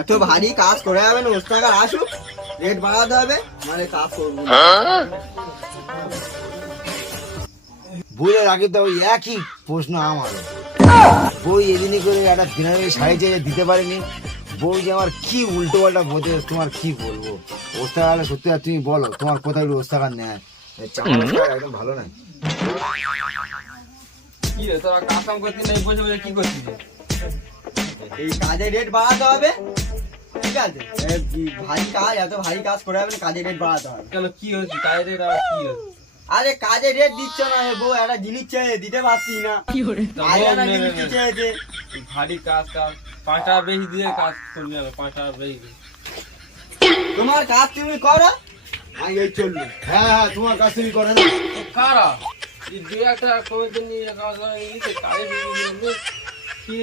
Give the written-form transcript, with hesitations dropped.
এত ভারী কাজ করে যাবে না, ওস্তাকার আসুক রেট বাড়াতে হবে, মানে কাজ করবো না। বুঝে রাখি তো ওই একই প্রশ্ন আমারও। বই এদিনই করে একটা দিনের শাড়ি চেয়ে দিতে পারিনি, বই যে আমার কি উল্টো পাল্টা বোঝে, তোমার কি বলবো। ওস্তাকার সত্যি আর তুমি বলো তোমার কোথায় ওস্তাকার নেয়, একদম ভালো না। কি রে তোরা কাজ কাম করতে নেই, বসে বসে কি করছিস? এই কাজের রেট বাড়াতে হবে, ঠিক আছে? ভারী কাজ, এত ভারী কাজ করে যাবে না, কাজের রেট বাড়াতে হবে। কেন কি হচ্ছে কাজের আবার কি হচ্ছে? আরে কাজের রেট দিচ্ছ না, বউ একটা জিনিস চেয়ে দিতে পারছি না, আইলানা জিনিস চেয়েছে। ভারী কাজ কাজ 5 টাকা বেশি দিয়ে কাজ করবি, আমি 5 টাকা বেশি দিই। তোমার কাজ তুমি করো, আমি এই চললো। হ্যাঁ হ্যাঁ, তোমার কাছ থেকে করে না। তো কারা এই 2 একটা কমিশন নিয়ে কাজ হয়, এই কাজে কি